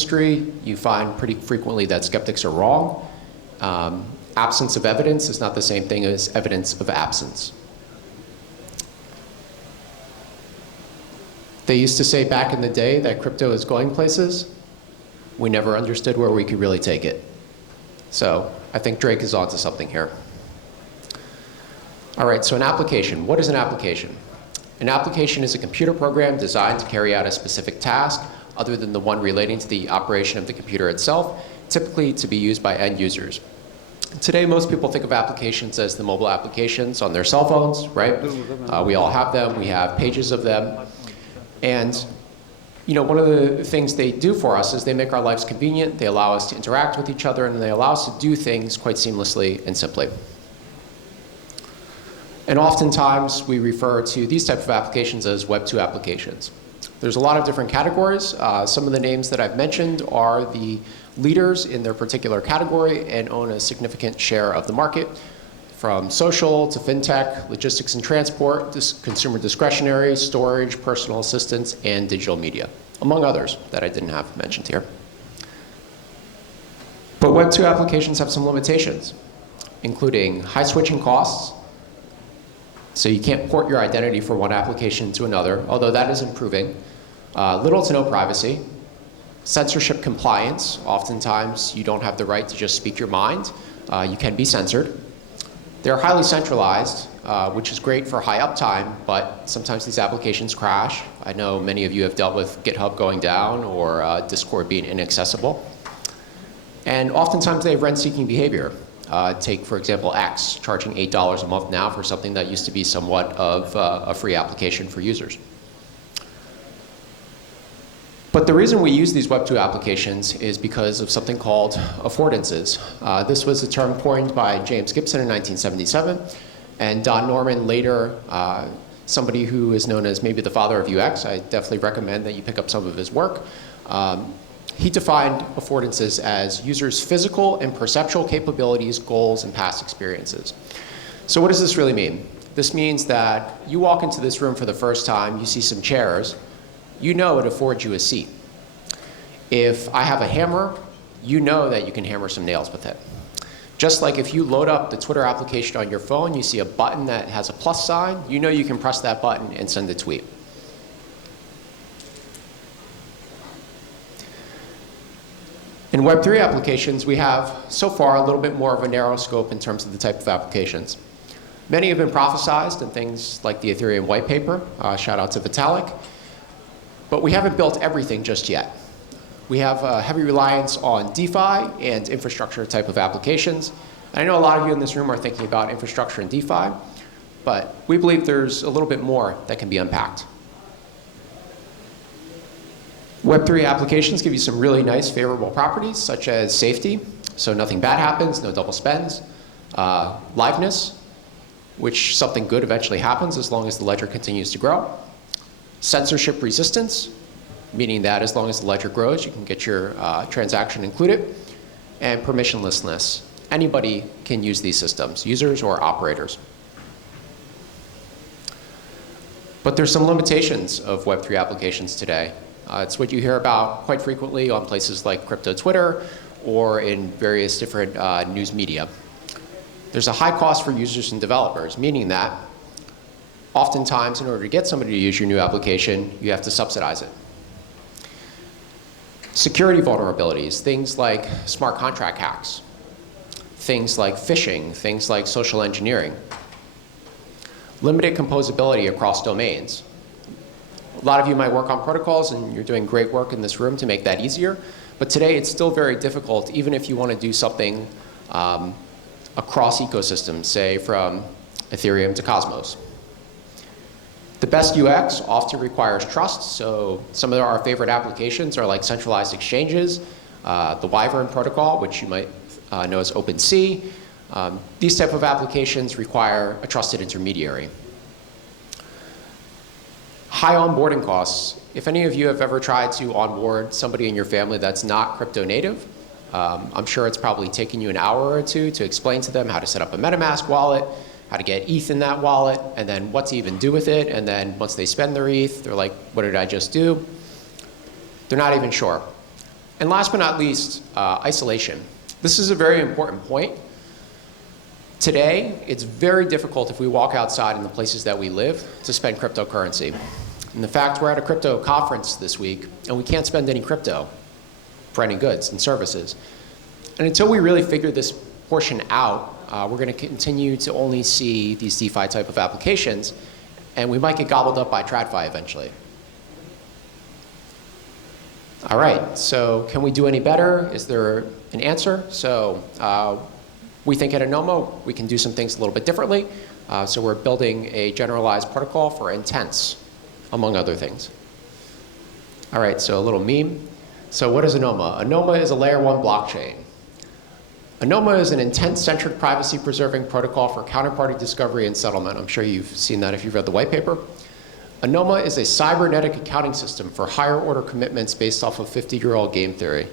industry, you find pretty frequently that skeptics are wrong. Absence of evidence is not the same thing as evidence of absence. They used to say back in the day that crypto is going places. We never understood where we could really take it. So I think Drake is onto something here. All right, so an application. What is an application? An application is a computer program designed to carry out a specific task other than the one relating to the operation of the computer itself, typically to be used by end users. Today, most people think of applications as the mobile applications on their cell phones, right? We all have them. We have pages of them. And one of the things they do for us is they make our lives convenient. They allow us to interact with each other, and they allow us to do things quite seamlessly and simply. And oftentimes, we refer to these types of applications as Web 2 applications. There's a lot of different categories. Some of the names that I've mentioned are the leaders in their particular category and own a significant share of the market, from social to fintech, logistics and transport, consumer discretionary, storage, personal assistance, and digital media, among others that I didn't have mentioned here. But Web 2 applications have some limitations, including high switching costs. So you can't port your identity from one application to another, although that is improving. Little to no privacy. Censorship compliance. Oftentimes, you don't have the right to just speak your mind. You can be censored. They're highly centralized, which is great for high uptime, but sometimes these applications crash. I know many of you have dealt with GitHub going down or Discord being inaccessible. And oftentimes, they have rent-seeking behavior. Take, for example, X, charging $8 a month now for something that used to be somewhat of a free application for users. But the reason we use these Web 2 applications is because of something called affordances. This was a term coined by James Gibson in 1977, and Don Norman later, somebody who is known as maybe the father of UX. I definitely recommend that you pick up some of his work. He defined affordances as users' physical and perceptual capabilities, goals, and past experiences. So what does this really mean? This means that you walk into this room for the first time, you see some chairs, you know it affords you a seat. If I have a hammer, you know that you can hammer some nails with it. Just like if you load up the Twitter application on your phone, you see a button that has a plus sign, you know you can press that button and send a tweet. In Web 3 applications, we have, so far, a little bit more of a narrow scope in terms of the type of applications. Many have been prophesized in things like the Ethereum white paper, shout out to Vitalik. But we haven't built everything just yet. We have a heavy reliance on DeFi and infrastructure type of applications. And I know a lot of you in this room are thinking about infrastructure and DeFi, but we believe there's a little bit more that can be unpacked. Web 3 applications give you some really nice favorable properties, such as safety, so nothing bad happens, no double spends. Liveness, which something good eventually happens as long as the ledger continues to grow. Censorship resistance, meaning that as long as the ledger grows, you can get your transaction included. And permissionlessness. Anybody can use these systems, users or operators. But there's some limitations of Web 3 applications today. It's what you hear about quite frequently on places like crypto Twitter or in various different news media. There's a high cost for users and developers, meaning that oftentimes, in order to get somebody to use your new application, you have to subsidize it. Security vulnerabilities, things like smart contract hacks, things like phishing, things like social engineering. Limited composability across domains. A lot of you might work on protocols, and you're doing great work in this room to make that easier. But today, it's still very difficult, even if you want to do something across ecosystems, say from Ethereum to Cosmos. The best UX often requires trust, so some of our favorite applications are like centralized exchanges, the Wyvern protocol, which you might know as OpenSea. These type of applications require a trusted intermediary. High onboarding costs. If any of you have ever tried to onboard somebody in your family that's not crypto native, I'm sure it's probably taken you an hour or two to explain to them how to set up a MetaMask wallet, how to get ETH in that wallet, and then what to even do with it. And then once they spend their ETH, they're like, what did I just do? They're not even sure. And last but not least, isolation. This is a very important point. Today, it's very difficult if we walk outside in the places that we live to spend cryptocurrency. And the fact we're at a crypto conference this week, and we can't spend any crypto for any goods and services. And until we really figure this portion out, we're going to continue to only see these DeFi type of applications, and we might get gobbled up by TradFi eventually. All right, so can we do any better? Is there an answer? So we think at Anoma we can do some things a little bit differently. So we're building a generalized protocol for intents, among other things. All right, so a little meme. So what is Anoma? Anoma is a layer 1 blockchain. Anoma is an intent-centric, privacy-preserving protocol for counterparty discovery and settlement. I'm sure you've seen that if you've read the white paper. Anoma is a cybernetic accounting system for higher-order commitments based off of 50-year-old game theory.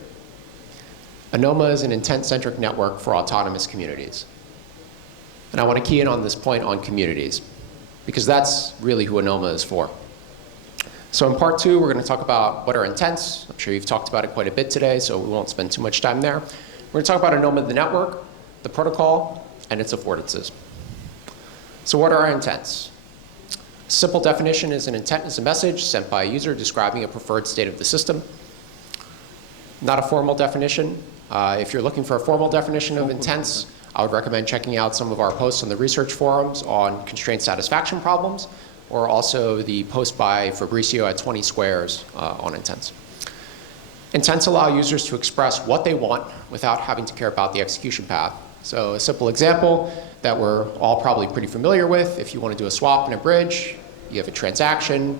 Anoma is an intent-centric network for autonomous communities. And I want to key in on this point on communities, because that's really who Anoma is for. So in part 2, we're going to talk about what are intents. I'm sure you've talked about it quite a bit today, so we won't spend too much time there. We're going to talk about Anoma, the network, the protocol, and its affordances. So what are our intents? A simple definition is an intent is a message sent by a user describing a preferred state of the system. Not a formal definition. If you're looking for a formal definition of intents, I would recommend checking out some of our posts on the research forums on constraint satisfaction problems, or also the post by Fabrizio at 20 Squares on intents. Intents allow users to express what they want without having to care about the execution path. So a simple example that we're all probably pretty familiar with, if you want to do a swap and a bridge, you have a transaction,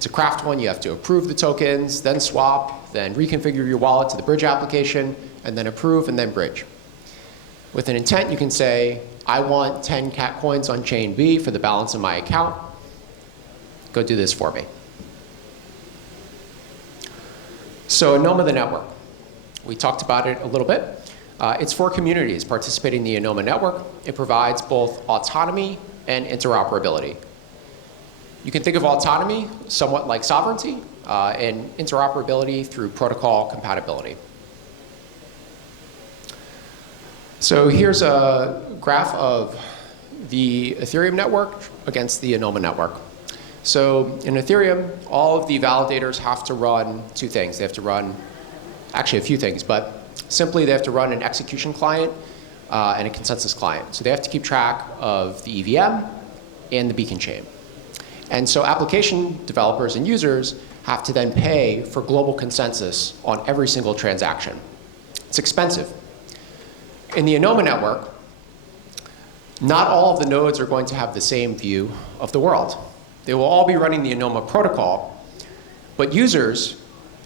to craft one, you have to approve the tokens, then swap, then reconfigure your wallet to the bridge application, and then approve, and then bridge. With an intent, you can say, I want 10 cat coins on chain B for the balance of my account. Go do this for me. So Anoma, the network. We talked about it a little bit. It's for communities participating in the Anoma network. It provides both autonomy and interoperability. You can think of autonomy somewhat like sovereignty, and interoperability through protocol compatibility. So here's a graph of the Ethereum network against the Anoma network. So in Ethereum, all of the validators have to run two things. They have to run, actually a few things, but simply they have to run an execution client and a consensus client. So they have to keep track of the EVM and the beacon chain. And so application developers and users have to then pay for global consensus on every single transaction. It's expensive. In the Anoma network, not all of the nodes are going to have the same view of the world. They will all be running the Anoma protocol, but users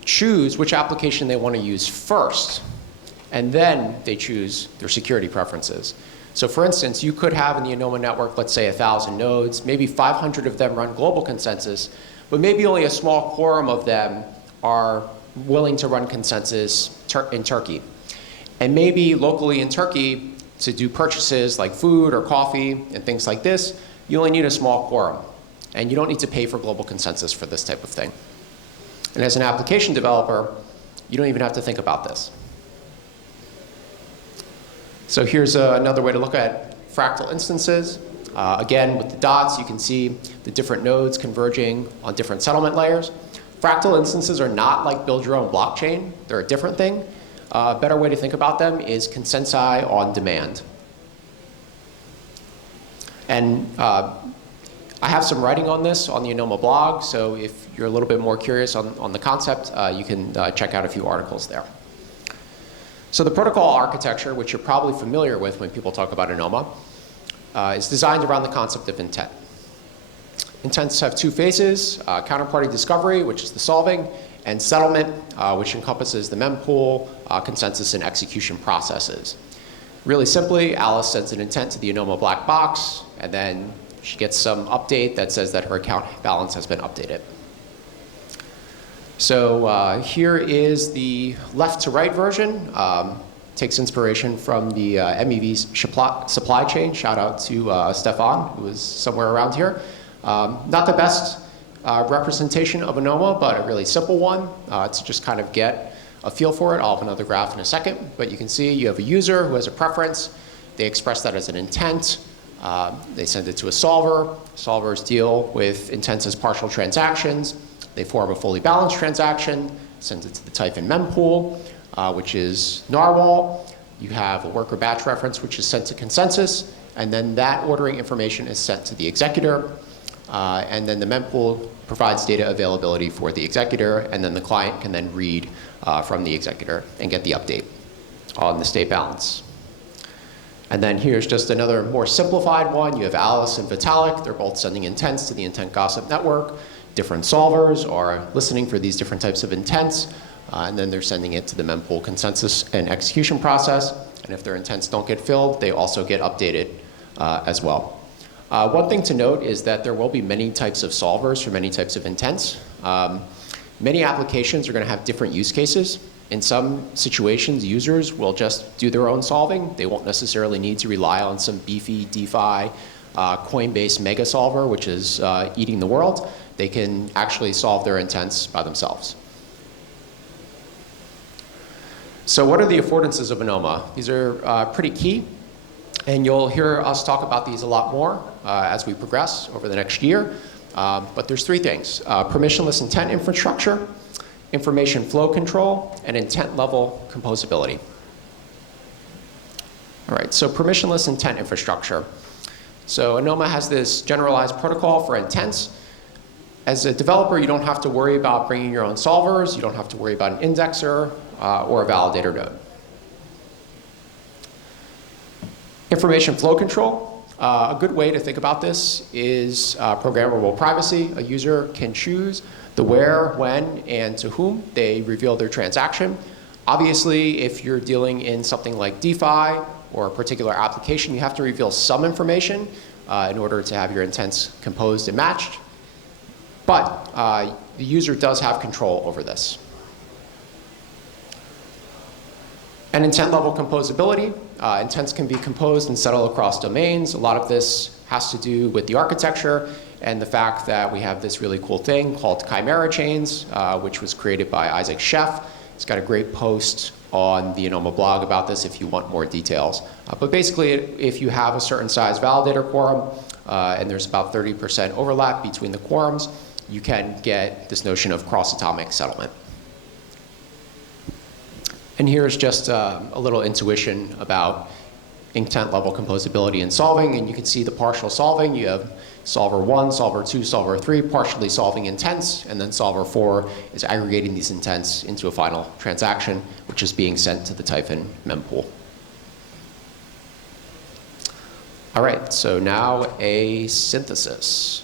choose which application they want to use first, and then they choose their security preferences. So for instance, you could have in the Anoma network, let's say 1,000 nodes, maybe 500 of them run global consensus, but maybe only a small quorum of them are willing to run consensus in Turkey. And maybe locally in Turkey, to do purchases like food or coffee and things like this, you only need a small quorum. And you don't need to pay for global consensus for this type of thing. And as an application developer, you don't even have to think about this. So here's another way to look at fractal instances. Again, with the dots, you can see the different nodes converging on different settlement layers. Fractal instances are not like build your own blockchain. They're a different thing. A better way to think about them is consensi on demand. And I have some writing on this on the Anoma blog, so if you're a little bit more curious on the concept, you can check out a few articles there. So the protocol architecture, which you're probably familiar with when people talk about Anoma, is designed around the concept of intent. Intents have two phases, counterparty discovery, which is the solving, and settlement, which encompasses the mempool, consensus, and execution processes. Really simply, Alice sends an intent to the Anoma black box, and then she gets some update that says that her account balance has been updated. So here is the left to right version. Takes inspiration from the MEV supply chain. Shout out to Stefan, who is somewhere around here. Not the best representation of Anoma, but a really simple one to just kind of get a feel for it. I'll have another graph in a second, but you can see you have a user who has a preference. They express that as an intent. They send it to a solver. Solvers deal with intents as partial transactions. They form a fully balanced transaction, send it to the type in mempool, which is narwhal. You have a worker batch reference, which is sent to consensus, and then that ordering information is sent to the executor. And then the mempool provides data availability for the executor, and then the client can then read from the executor and get the update on the state balance. And then here's just another more simplified one. You have Alice and Vitalik. They're both sending intents to the intent gossip network. Different solvers are listening for these different types of intents, and then they're sending it to the mempool consensus and execution process. And if their intents don't get filled, they also get updated as well. One thing to note is that there will be many types of solvers for many types of intents. Many applications are going to have different use cases. In some situations, users will just do their own solving. They won't necessarily need to rely on some beefy DeFi Coinbase mega solver, which is eating the world. They can actually solve their intents by themselves. So what are the affordances of Anoma? These are pretty key, and you'll hear us talk about these a lot more as we progress over the next year. But there's three things: permissionless intent infrastructure, information flow control, and intent level composability. All right, so permissionless intent infrastructure. So Anoma has this generalized protocol for intents. As a developer, you don't have to worry about bringing your own solvers. You don't have to worry about an indexer or a validator node. Information flow control. A good way to think about this is programmable privacy. A user can choose the where, when, and to whom they reveal their transaction. Obviously, if you're dealing in something like DeFi or a particular application, you have to reveal some information in order to have your intents composed and matched. But the user does have control over this. And intent level composability. Intents can be composed and settled across domains. A lot of this has to do with the architecture and the fact that we have this really cool thing called Chimera chains, which was created by Isaac Sheff. He's got a great post on the Anoma blog about this if you want more details. But basically, if you have a certain size validator quorum, and there's about 30% overlap between the quorums, you can get this notion of cross-atomic settlement. And here's just a little intuition about intent level composability and solving. And you can see the partial solving. You have solver 1, solver 2, solver 3 partially solving intents. And then solver 4 is aggregating these intents into a final transaction, which is being sent to the Typhon mempool. All right, so now a synthesis.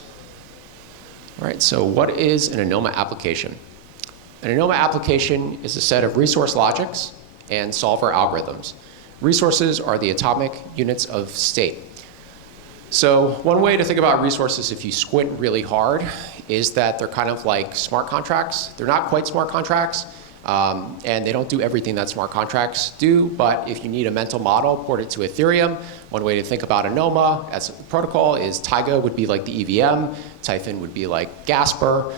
All right, so what is an Anoma application? An Anoma application is a set of resource logics and solver algorithms. Resources are the atomic units of state. So one way to think about resources, if you squint really hard, is that they're kind of like smart contracts. They're not quite smart contracts, and they don't do everything that smart contracts do, but if you need a mental model, port it to Ethereum. One way to think about Anoma as a protocol is Taiga would be like the EVM, Typhon would be like Gasper,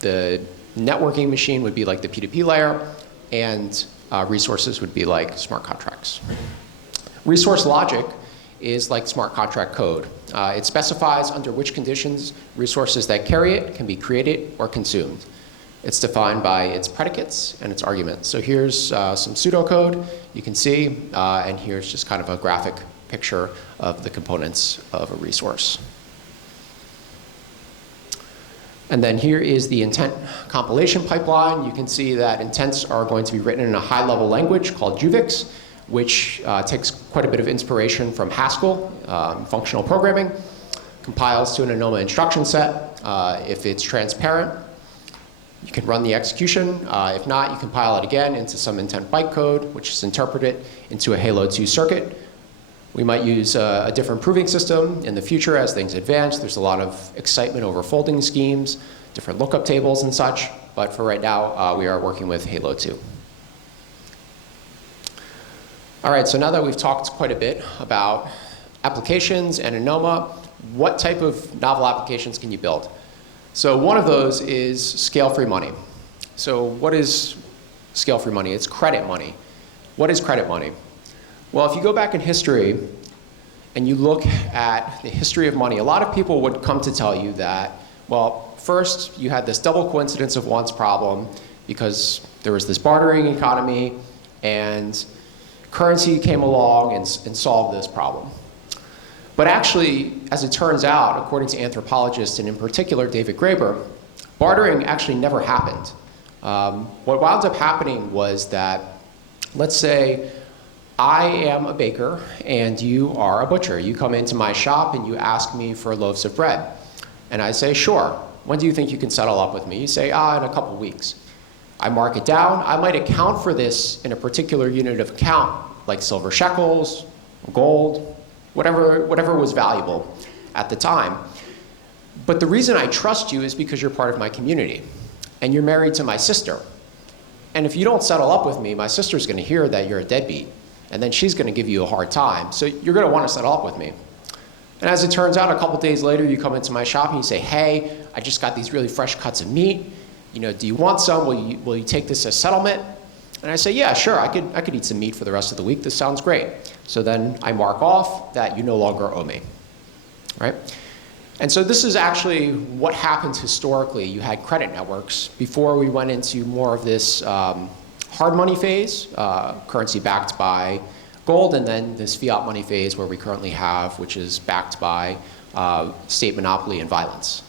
the networking machine would be like the P2P layer, and resources would be like smart contracts. Resource logic is like smart contract code. It specifies under which conditions resources that carry it can be created or consumed. It's defined by its predicates and its arguments. So here's some pseudocode you can see, and here's just kind of a graphic picture of the components of a resource. And then here is the intent compilation pipeline. You can see that intents are going to be written in a high-level language called Juvix, which takes quite a bit of inspiration from Haskell, functional programming, compiles to an Anoma instruction set. If it's transparent, you can run the execution. If not, you compile it again into some intent bytecode, which is interpreted into a Halo 2 circuit. We might use a different proving system in the future as things advance. There's a lot of excitement over folding schemes, different lookup tables and such. But for right now, we are working with Halo 2. All right, so now that we've talked quite a bit about applications and Anoma, what type of novel applications can you build? So one of those is scale-free money. So what is scale-free money. It's credit money. What is credit money? Well, if you go back in history and you look at the history of money, a lot of people would come to tell you that, well, first you had this double coincidence of wants problem because there was this bartering economy and currency came along and solved this problem. But actually, as it turns out, according to anthropologists, and in particular David Graeber, bartering actually never happened. What wound up happening was that, let's say, I am a baker and you are a butcher. You come into my shop and you ask me for loaves of bread. And I say, sure. When do you think you can settle up with me? You say, in a couple weeks. I mark it down. I might account for this in a particular unit of account, like silver shekels, gold, whatever was valuable at the time. But the reason I trust you is because you're part of my community. And you're married to my sister. And if you don't settle up with me, my sister's going to hear that you're a deadbeat. And then she's going to give you a hard time. So you're going to want to settle up with me. And as it turns out, a couple days later, you come into my shop and you say, hey, I just got these really fresh cuts of meat. Do you want some? Will you take this as settlement? And I say, yeah, sure, I could eat some meat for the rest of the week. This sounds great. So then I mark off that you no longer owe me, right? And so this is actually what happened historically. You had credit networks before we went into more of this hard money phase, currency backed by gold, and then this fiat money phase where we currently have, which is backed by state monopoly and violence.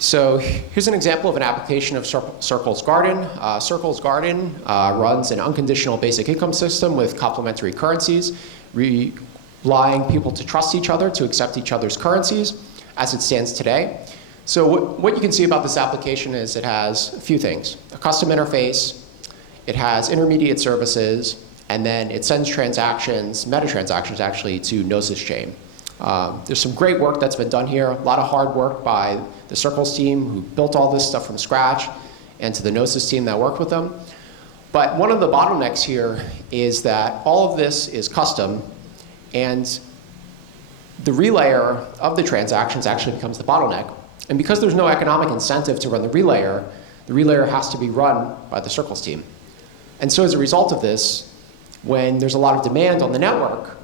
So here's an example of an application of Circle's Garden. Circle's Garden runs an unconditional basic income system with complementary currencies, relying people to trust each other, to accept each other's currencies as it stands today. So what you can see about this application is it has a few things. A custom interface, it has intermediate services, and then it sends transactions, meta-transactions actually, to Gnosis Chain. There's some great work that's been done here, a lot of hard work by the Circles team who built all this stuff from scratch, and to the Gnosis team that worked with them. But one of the bottlenecks here is that all of this is custom, and the relayer of the transactions actually becomes the bottleneck. And because there's no economic incentive to run the relayer has to be run by the Circles team. And so as a result of this, when there's a lot of demand on the network,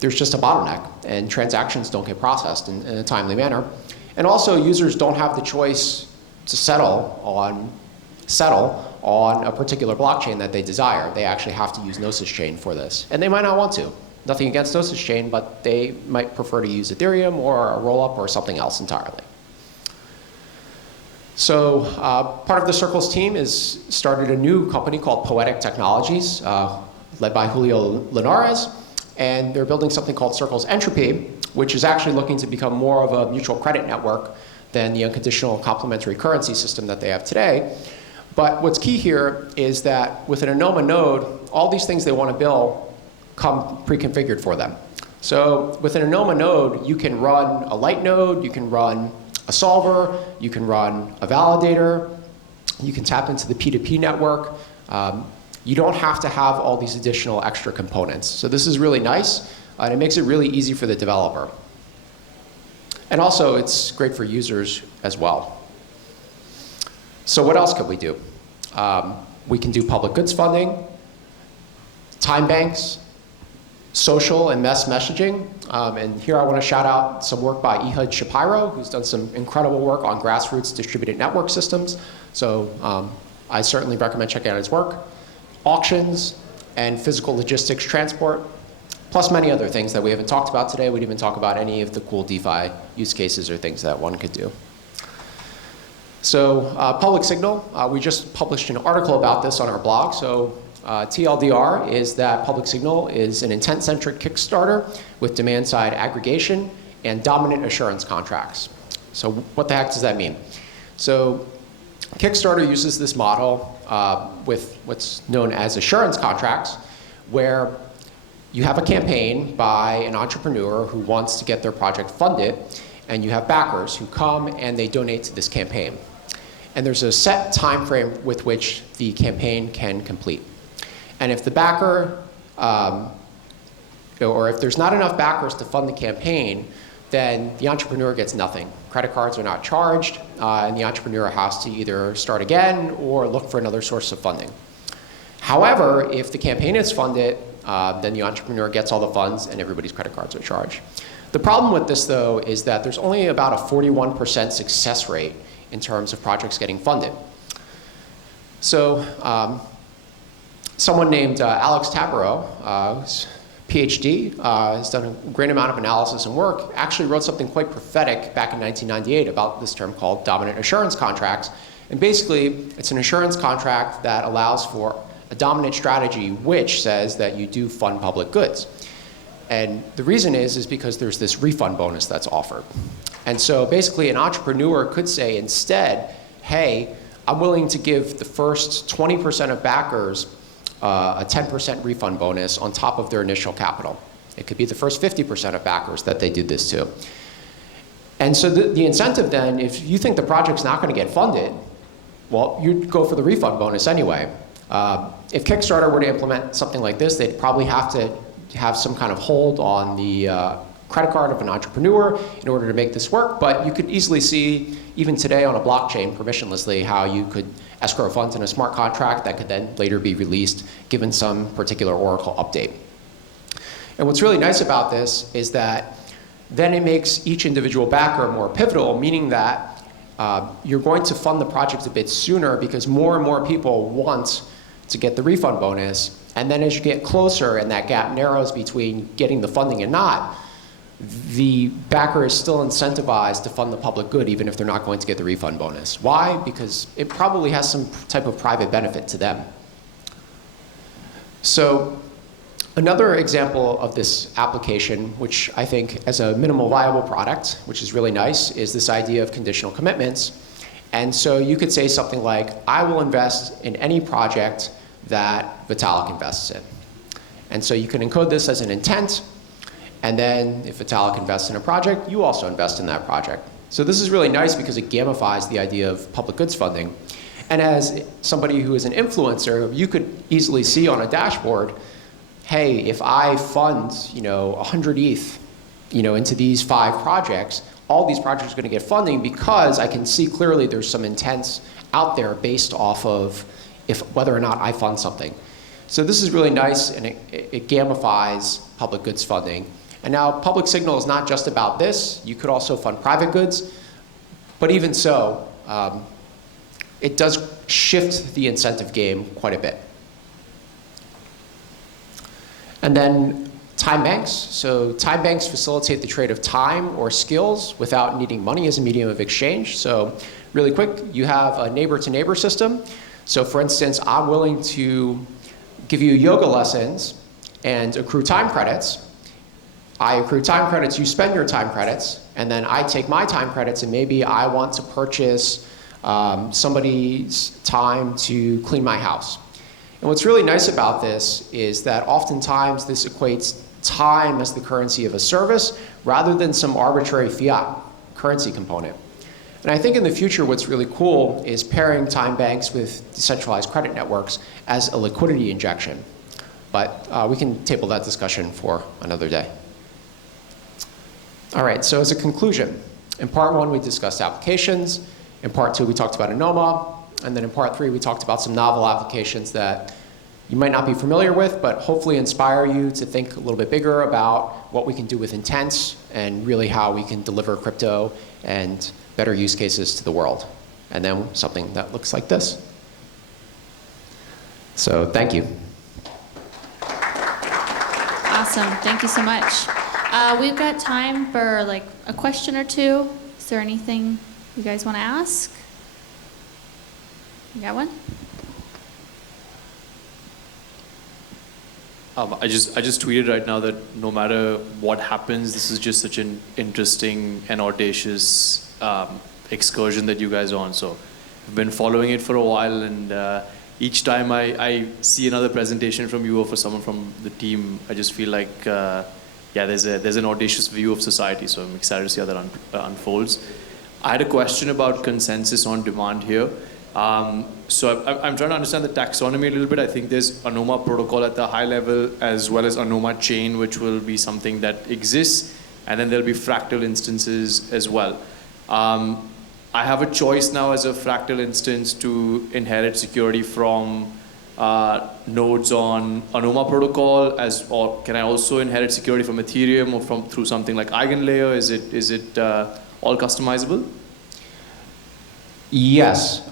there's just a bottleneck, and transactions don't get processed in a timely manner. And also, users don't have the choice to settle on a particular blockchain that they desire. They actually have to use Gnosis Chain for this. And they might not want to. Nothing against Gnosis Chain, but they might prefer to use Ethereum or a rollup or something else entirely. So part of the Circles team is started a new company called Poetic Technologies, led by Julio Linares. And they're building something called Circles Entropy, which is actually looking to become more of a mutual credit network than the unconditional complementary currency system that they have today. But what's key here is that with an Anoma node, all these things they want to build come pre-configured for them. So with an Anoma node, you can run a light node, you can run a solver, you can run a validator, you can tap into the P2P network. You don't have to have all these additional extra components. So this is really nice, and it makes it really easy for the developer. And also, it's great for users as well. So what else could we do? We can do public goods funding, time banks, social and mass messaging. And here I want to shout out some work by Ehud Shapiro, who's done some incredible work on grassroots distributed network systems. So I certainly recommend checking out his work. Auctions and physical logistics transport, plus many other things that we haven't talked about today. We didn't even talk about any of the cool DeFi use cases or things that one could do. So public signal, we just published an article about this on our blog. So TLDR is that public signal is an intent-centric Kickstarter with demand-side aggregation and dominant assurance contracts. So what the heck does that mean? So Kickstarter uses this model with what's known as assurance contracts, where you have a campaign by an entrepreneur who wants to get their project funded, and you have backers who come and they donate to this campaign. And there's a set time frame with which the campaign can complete. And if the backer, or if there's not enough backers to fund the campaign, then the entrepreneur gets nothing. Credit cards are not charged, and the entrepreneur has to either start again or look for another source of funding. However, if the campaign is funded, then the entrepreneur gets all the funds and everybody's credit cards are charged. The problem with this, though, is that there's only about a 41% success rate in terms of projects getting funded. So someone named Alex Tabarot, who's PhD, has done a great amount of analysis and work, actually wrote something quite prophetic back in 1998 about this term called dominant assurance contracts. And basically, it's an assurance contract that allows for a dominant strategy which says that you do fund public goods. And the reason is because there's this refund bonus that's offered. And so basically, an entrepreneur could say instead, hey, I'm willing to give the first 20% of backers a 10% refund bonus on top of their initial capital. It could be the first 50% of backers that they did this to. And so the incentive then, if you think the project's not going to get funded, well, you'd go for the refund bonus anyway. If Kickstarter were to implement something like this, they'd probably have to have some kind of hold on the credit card of an entrepreneur in order to make this work. But you could easily see, even today on a blockchain permissionlessly, how you could escrow funds in a smart contract that could then later be released given some particular Oracle update. And what's really nice about this is that then it makes each individual backer more pivotal, meaning that you're going to fund the project a bit sooner because more and more people want to get the refund bonus. And then as you get closer and that gap narrows between getting the funding and not, the backer is still incentivized to fund the public good even if they're not going to get the refund bonus. Why? Because it probably has some type of private benefit to them. So another example of this application, which I think as a minimal viable product, which is really nice, is this idea of conditional commitments. And so you could say something like, I will invest in any project that Vitalik invests in. And so you can encode this as an intent, and then if Vitalik invests in a project, you also invest in that project. So this is really nice because it gamifies the idea of public goods funding. And as somebody who is an influencer, you could easily see on a dashboard, hey, if I fund 100 ETH into these 5 projects, all these projects are going to get funding because I can see clearly there's some intents out there based off of whether or not I fund something. So this is really nice, and it gamifies public goods funding. And now public signal is not just about this. You could also fund private goods. But even so, it does shift the incentive game quite a bit. And then time banks. So time banks facilitate the trade of time or skills without needing money as a medium of exchange. So really quick, you have a neighbor-to-neighbor system. So for instance, I'm willing to give you yoga lessons and accrue time credits. I accrue time credits, you spend your time credits, and then I take my time credits and maybe I want to purchase somebody's time to clean my house. And what's really nice about this is that oftentimes this equates time as the currency of a service rather than some arbitrary fiat currency component. And I think in the future what's really cool is pairing time banks with decentralized credit networks as a liquidity injection. But we can table that discussion for another day. All right, so as a conclusion, in part 1 we discussed applications, in part 2 we talked about Anoma, and then in part 3 we talked about some novel applications that you might not be familiar with, but hopefully inspire you to think a little bit bigger about what we can do with intents and really how we can deliver crypto and better use cases to the world. And then something that looks like this. So thank you. Awesome, thank you so much. We've got time for like a question or two. Is there anything you guys want to ask? You got one? I just tweeted right now that no matter what happens, this is just such an interesting and audacious excursion that you guys are on. So I've been following it for a while, and each time I see another presentation from you or for someone from the team, I just feel like yeah, there's an audacious view of society. So I'm excited to see how that unfolds. I had a question about consensus on demand here. So I'm trying to understand the taxonomy a little bit. I think there's Anoma protocol at the high level as well as Anoma chain, which will be something that exists. and then there'll be fractal instances as well. I have a choice now as a fractal instance to inherit security from nodes on Anoma protocol, or can I also inherit security from Ethereum or through something like EigenLayer? Is it all customizable? Yes.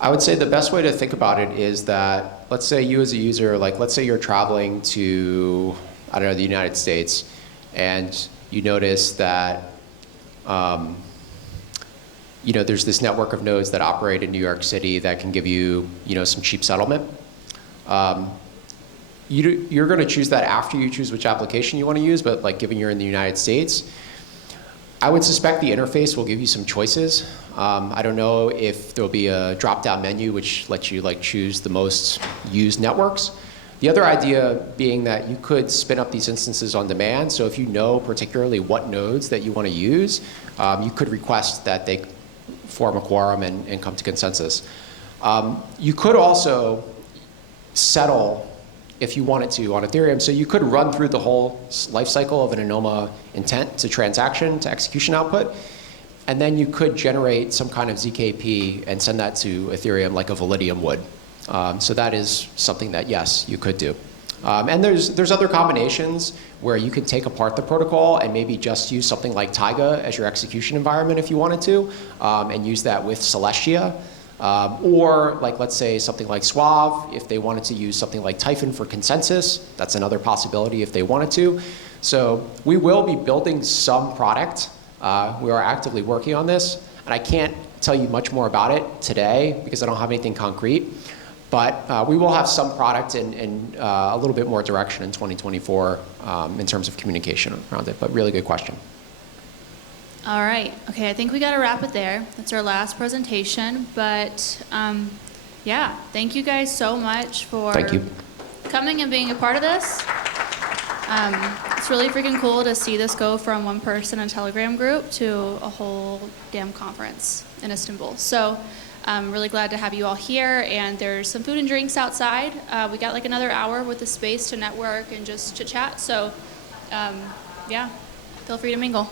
I would say the best way to think about it is that, let's say you as a user, like let's say you're traveling to, I don't know, the United States, and you notice that there's this network of nodes that operate in New York City that can give you, some cheap settlement. You're going to choose that after you choose which application you want to use, but like given you're in the United States, I would suspect the interface will give you some choices. I don't know if there'll be a drop-down menu which lets you choose the most used networks. The other idea being that you could spin up these instances on demand. So if you know particularly what nodes that you want to use, you could request that they form a quorum and come to consensus. You could also settle if you wanted to on Ethereum. So you could run through the whole life cycle of an Anoma intent to transaction to execution output. And then you could generate some kind of ZKP and send that to Ethereum like a Validium would. So that is something that, yes, you could do. And there's other combinations where you could take apart the protocol and maybe just use something like Taiga as your execution environment if you wanted to, and use that with Celestia. Or let's say something like Suave, if they wanted to use something like Typhon for consensus, that's another possibility if they wanted to. So we will be building some product. We are actively working on this, and I can't tell you much more about it today because I don't have anything concrete. But we will have some product and a little bit more direction in 2024 in terms of communication around it. But really good question. All right. Okay, I think we got to wrap it there. That's our last presentation. But yeah, thank you guys so much for coming and being a part of this. It's really freaking cool to see this go from one person in a Telegram group to a whole damn conference in Istanbul. So I'm really glad to have you all here, and there's some food and drinks outside. We got another hour with the space to network and just chit chat. So yeah, feel free to mingle.